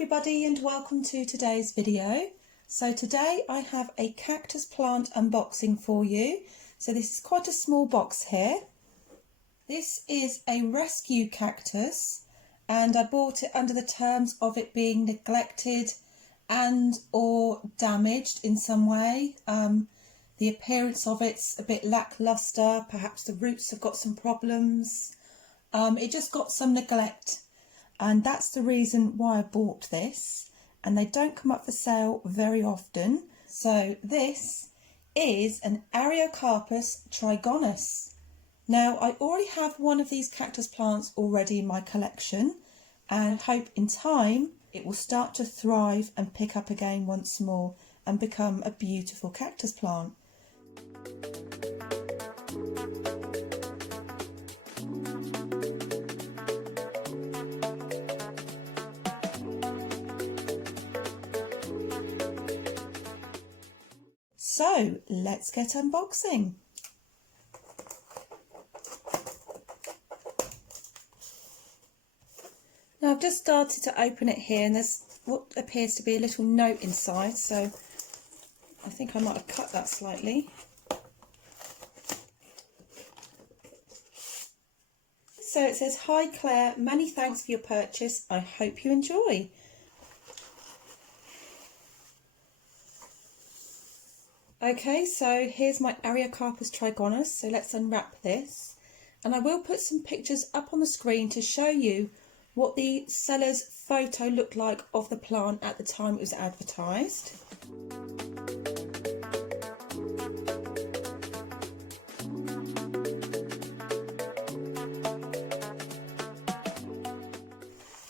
everybody and welcome to today's video. So today I have a cactus plant unboxing for you. So this is quite a small box here. This is a rescue cactus and I bought it under the terms of it being neglected and or damaged in some way. The appearance of it's a bit lackluster, perhaps the roots have got some problems. It just got some neglect. And that's the reason why I bought this, and they don't come up for sale very often. So this is an ARIOCARPUS trigonus. Now I already have one of these cactus plants already in my collection and hope in time it will start to thrive and pick up again once more and become a beautiful cactus plant. So let's get unboxing. Now I've just started to open it here and there's what appears to be a little note inside, so I think I might have cut that slightly. So it says, "Hi Claire, many thanks for your purchase. I hope you enjoy." Okay, so here's my ARIOCARPUS trigonus, so let's unwrap this. And I will put some pictures up on the screen to show you what the seller's photo looked like of the plant at the time it was advertised.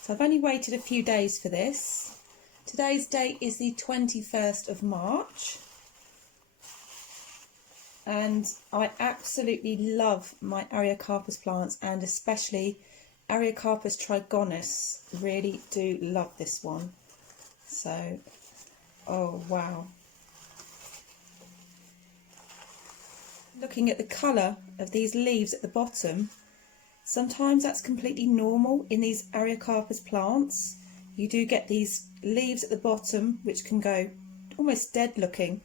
So I've only waited a few days for this. Today's date is the 21st of March. And I absolutely love my ARIOCARPUS plants, and especially ARIOCARPUS trigonus. Really do love this one. So, oh wow. Looking at the colour of these leaves at the bottom, sometimes that's completely normal in these ARIOCARPUS plants. You do get these leaves at the bottom which can go almost dead looking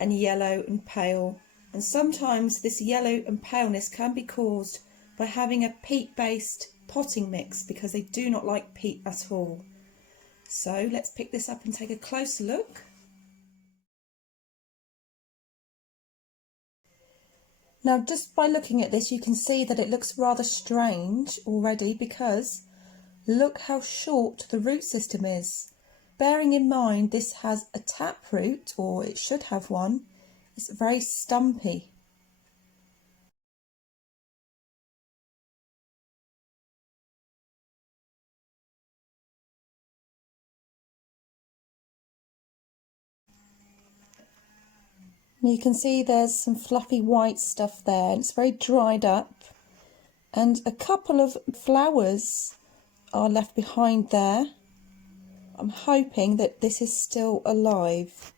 and yellow and pale. And sometimes this yellow and paleness can be caused by having a peat-based potting mix, because they do not like peat at all. So let's pick this up and take a closer look. Now just by looking at this you can see that it looks rather strange already, because look how short the root system is. Bearing in mind this has a taproot, or it should have one. It's very stumpy. And you can see there's some fluffy white stuff there, and it's very dried up. And a couple of flowers are left behind there. I'm hoping that this is still alive.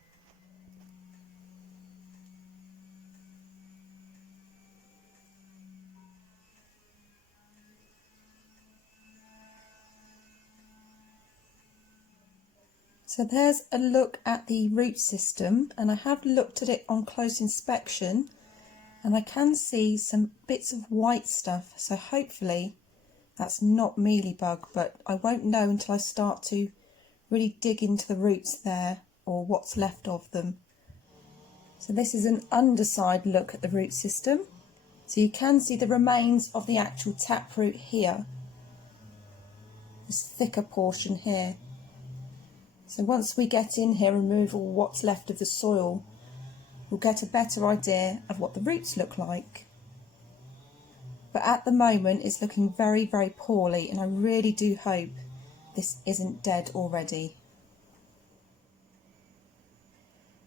So there's a look at the root system, and I have looked at it on close inspection and I can see some bits of white stuff, so hopefully that's not mealybug, but I won't know until I start to really dig into the roots there, or what's left of them. So this is an underside look at the root system, so you can see the remains of the actual taproot here, this thicker portion here. So once we get in here and remove all what's left of the soil, we'll get a better idea of what the roots look like. But at the moment it's looking very, very poorly, and I really do hope this isn't dead already.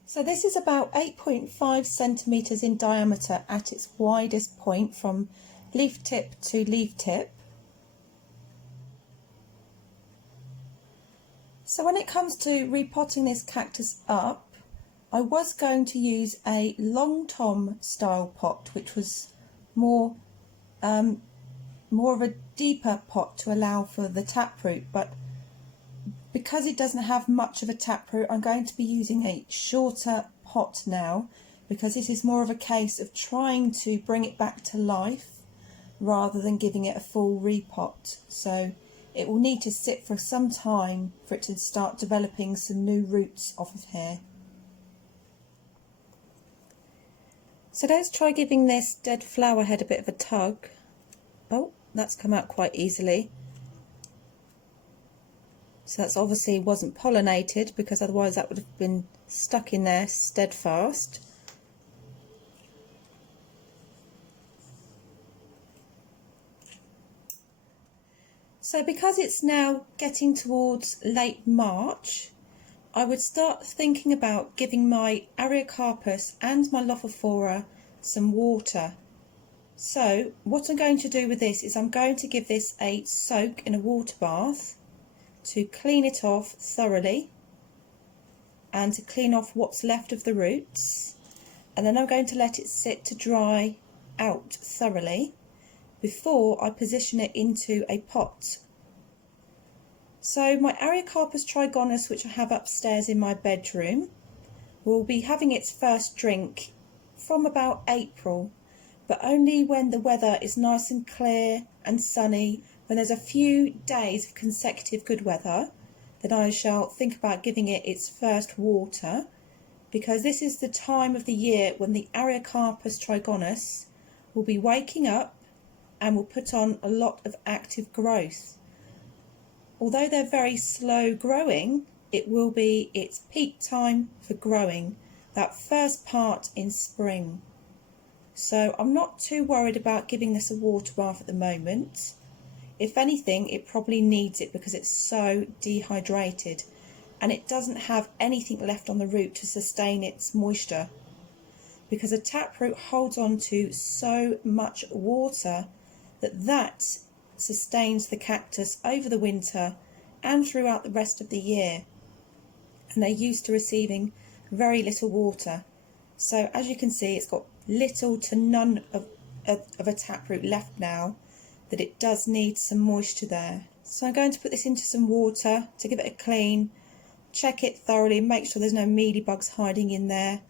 So this is about 8.5 centimetres in diameter at its widest point from leaf tip to leaf tip. So when it comes to repotting this cactus up, I was going to use a long tom style pot, which was more of a deeper pot to allow for the taproot, but Because it doesn't have much of a taproot, I'm going to be using a shorter pot now, because this is more of a case of trying to bring it back to life rather than giving it a full repot. So it will need to sit for some time for it to start developing some new roots off of here. So let's try giving this dead flower head a bit of a tug. Oh, that's come out quite easily. So that's obviously wasn't pollinated, because otherwise that would have been stuck in there steadfast. So because it's now getting towards late March, I would start thinking about giving my ARIOCARPUS and my Lophophora some water. So what I'm going to do with this is I'm going to give this a soak in a water bath to clean it off thoroughly and to clean off what's left of the roots, and then I'm going to let it sit to dry out thoroughly before I position it into a pot. So my ARIOCARPUS trigonus, which I have upstairs in my bedroom, will be having its first drink from about April, but only when the weather is nice and clear and sunny. When there's a few days of consecutive good weather, then I shall think about giving it its first water, because this is the time of the year when the ARIOCARPUS trigonus will be waking up and will put on a lot of active growth. Although they're very slow growing, it will be its peak time for growing, that first part in spring. So I'm not too worried about giving this a water bath at the moment. If anything, it probably needs it because it's so dehydrated and it doesn't have anything left on the root to sustain its moisture, because a taproot holds on to so much water that sustains the cactus over the winter and throughout the rest of the year, and they're used to receiving very little water. So as you can see, it's got little to none of a taproot left now, that it does need some moisture there. So I'm going to put this into some water to give it a clean, check it thoroughly, make sure there's no mealybugs hiding in there.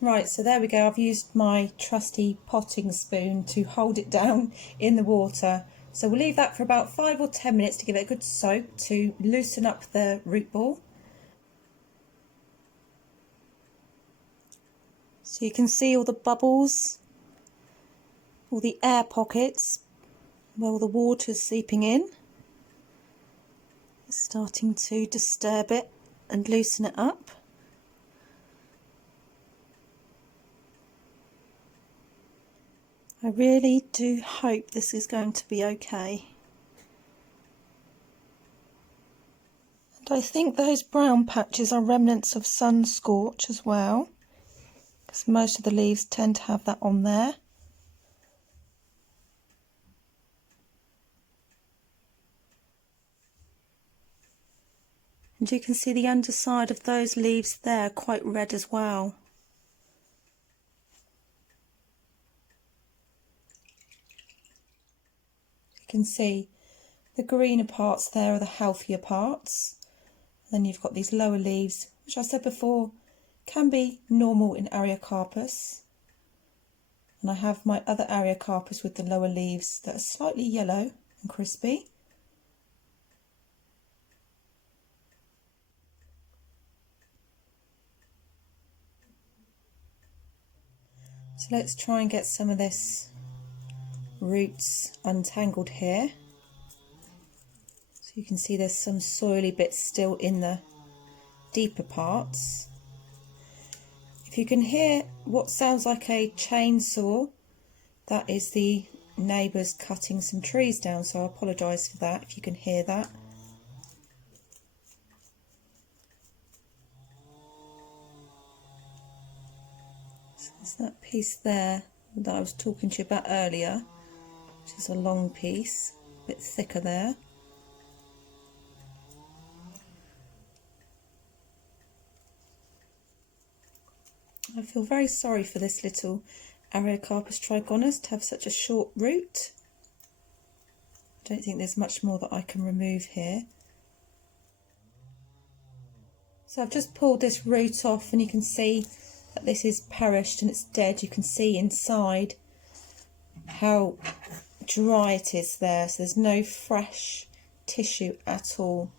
Right, so there we go. I've used my trusty potting spoon to hold it down in the water. So we'll leave that for about 5 or 10 minutes to give it a good soak to loosen up the root ball. So you can see all the bubbles, all the air pockets where all the water's seeping in. It's starting to disturb it and loosen it up. I really do hope this is going to be okay. And I think those brown patches are remnants of sun scorch as well, because most of the leaves tend to have that on there. And you can see the underside of those leaves there quite red as well. You can see the greener parts there are the healthier parts. Then you've got these lower leaves, which I said before can be normal in ARIOCARPUS. And I have my other ARIOCARPUS with the lower leaves that are slightly yellow and crispy. So let's try and get some of this roots untangled here. So you can see there's some soily bits still in the deeper parts. If you can hear what sounds like a chainsaw, that is the neighbours cutting some trees down, so I apologise for that if you can hear that. So there's that piece there that I was talking to you about earlier, which is a long piece, a bit thicker there. I feel very sorry for this little ARIOCARPUS trigonus to have such a short root. I don't think there's much more that I can remove here. So I've just pulled this root off and you can see that this is perished and it's dead. You can see inside how dry it is there, so there's no fresh tissue at all,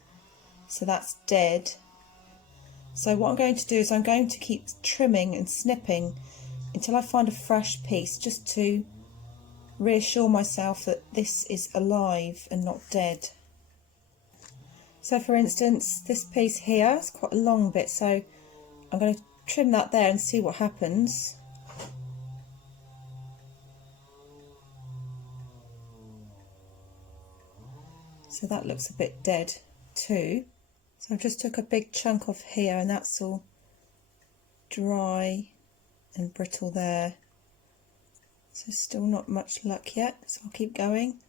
so that's dead. So what I'm going to do is I'm going to keep trimming and snipping until I find a fresh piece, just to reassure myself that this is alive and not dead. So for instance, this piece here is quite a long bit, so I'm going to trim that there and see what happens. So that looks a bit dead too. So I just took a big chunk off here and that's all dry and brittle there. So still not much luck yet, so I'll keep going.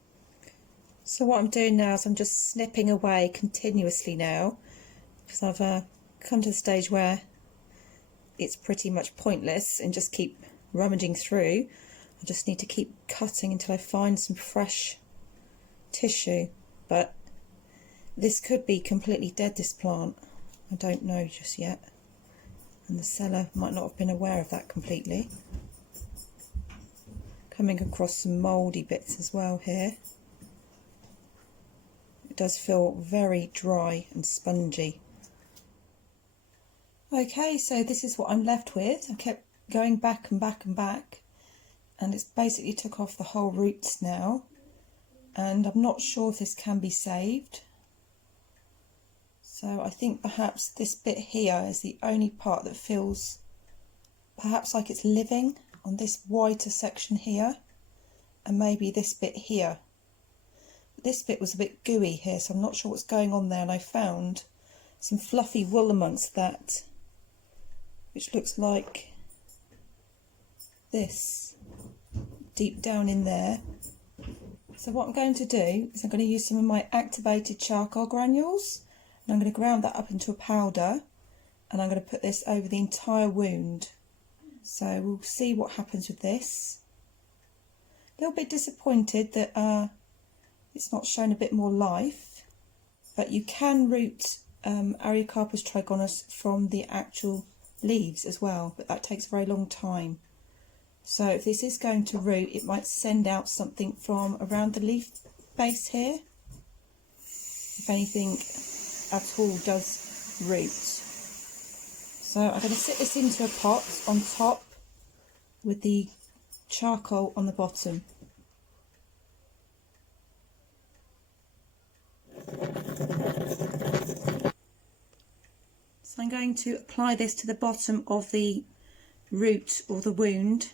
So what I'm doing now is I'm just snipping away continuously now, because I've come to the stage where it's pretty much pointless and just keep rummaging through. I just need to keep cutting until I find some fresh tissue. But this could be completely dead, this plant. I don't know just yet. And the seller might not have been aware of that completely. Coming across some mouldy bits as well here. It does feel very dry and spongy. Okay, so this is what I'm left with. I kept going back and back and back, and it's basically took off the whole roots now. And I'm not sure if this can be saved. So I think perhaps this bit here is the only part that feels perhaps like it's living, on this whiter section here, and maybe this bit here. This bit was a bit gooey here, so I'm not sure what's going on there, and I found some fluffy wool amongst that, which looks like this, deep down in there. So what I'm going to do is I'm going to use some of my activated charcoal granules, and I'm going to ground that up into a powder, and I'm going to put this over the entire wound. So we'll see what happens with this. A little bit disappointed that it's not shown a bit more life, but you can root ARIOCARPUS trigonus from the actual leaves as well, but that takes a very long time. So if this is going to root, it might send out something from around the leaf base here, if anything at all does root. So I'm going to sit this into a pot on top with the charcoal on the bottom. So I'm going to apply this to the bottom of the root or the wound.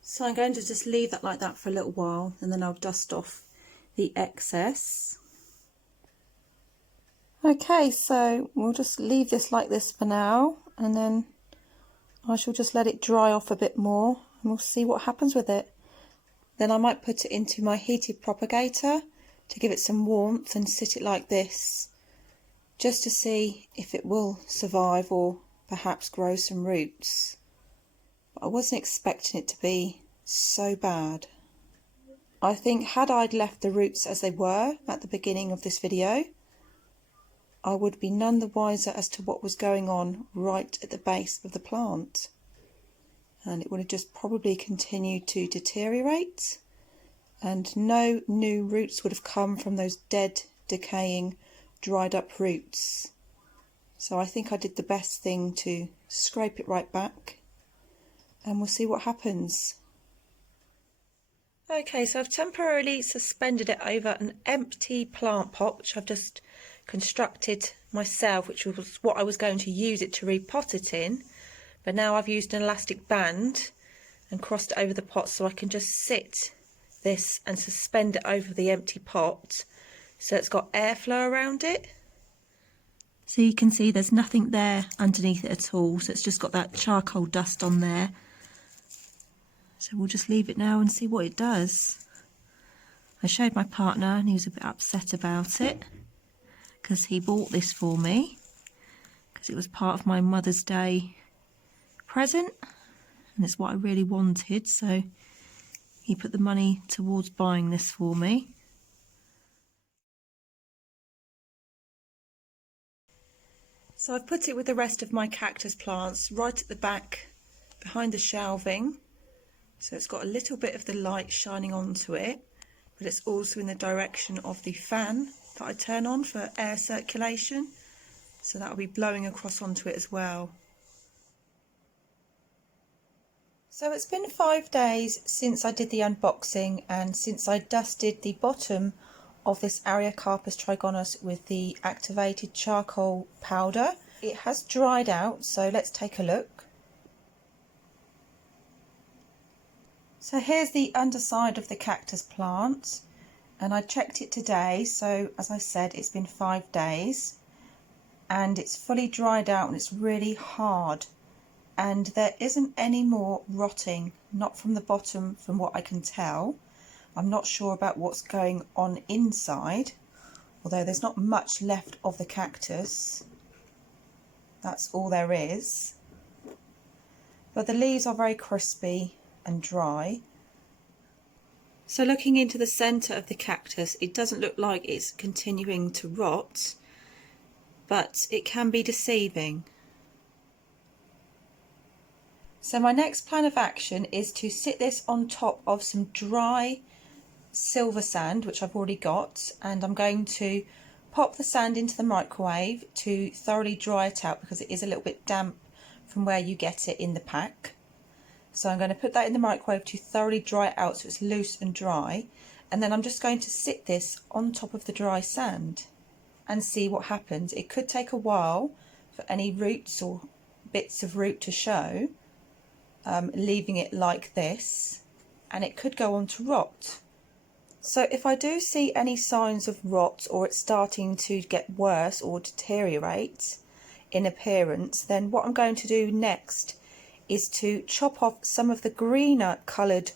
So I'm going to just leave that like that for a little while, and then I'll dust off the excess. Okay, so we'll just leave this like this for now, and then I shall just let it dry off a bit more, and we'll see what happens with it. Then I might put it into my heated propagator to give it some warmth and sit it like this, just to see if it will survive or perhaps grow some roots. But I wasn't expecting it to be so bad. I think had I'd left the roots as they were at the beginning of this video, I would be none the wiser as to what was going on right at the base of the plant, and it would have just probably continued to deteriorate, and no new roots would have come from those dead, decaying, dried up roots. So I think I did the best thing to scrape it right back, and we'll see what happens. Okay, so I've temporarily suspended it over an empty plant pot, which I've just constructed myself, which was what I was going to use it to repot it in. But now I've used an elastic band and crossed it over the pot, so I can just sit this and suspend it over the empty pot so it's got airflow around it. So you can see there's nothing there underneath it at all, so it's just got that charcoal dust on there. So we'll just leave it now and see what it does. I showed my partner and he was a bit upset about it, because he bought this for me because it was part of my Mother's Day present and it's what I really wanted, so he put the money towards buying this for me. So I've put it with the rest of my cactus plants right at the back behind the shelving, so it's got a little bit of the light shining onto it, but it's also in the direction of the fan that I turn on for air circulation, so that will be blowing across onto it as well. So it's been 5 days since I did the unboxing and since I dusted the bottom of this ARIOCARPUS trigonus with the activated charcoal powder. It has dried out, so let's take a look. So here's the underside of the cactus plant, and I checked it today, so as I said, it's been 5 days and it's fully dried out and it's really hard, and there isn't any more rotting, not from the bottom from what I can tell. I'm not sure about what's going on inside, although there's not much left of the cactus. That's all there is. But the leaves are very crispy and dry. So looking into the centre of the cactus, it doesn't look like it's continuing to rot, but it can be deceiving. So my next plan of action is to sit this on top of some dry silver sand, which I've already got, and I'm going to pop the sand into the microwave to thoroughly dry it out because it is a little bit damp from where you get it in the pack. So I'm going to put that in the microwave to thoroughly dry it out so it's loose and dry, and then I'm just going to sit this on top of the dry sand and see what happens. It could take a while for any roots or bits of root to show, leaving it like this, and it could go on to rot. So if I do see any signs of rot or it's starting to get worse or deteriorate in appearance, then what I'm going to do next is to chop off some of the greener coloured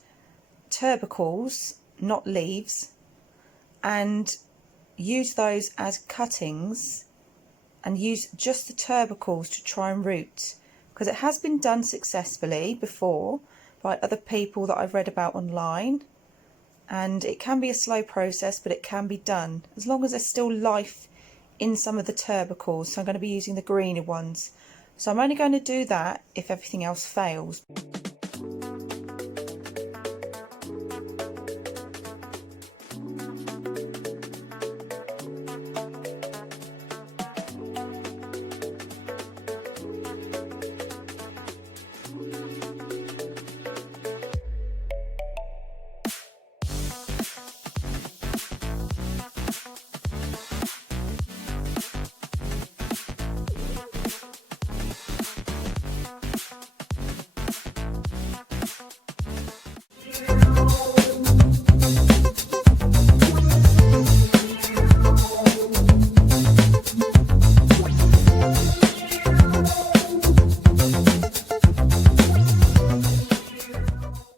tubercles, not leaves, and use those as cuttings and use just the tubercles to try and root, because it has been done successfully before by other people that I've read about online, and it can be a slow process, but it can be done as long as there's still life in some of the tubercles. So I'm going to be using the greener ones. So I'm only going to do that if everything else fails.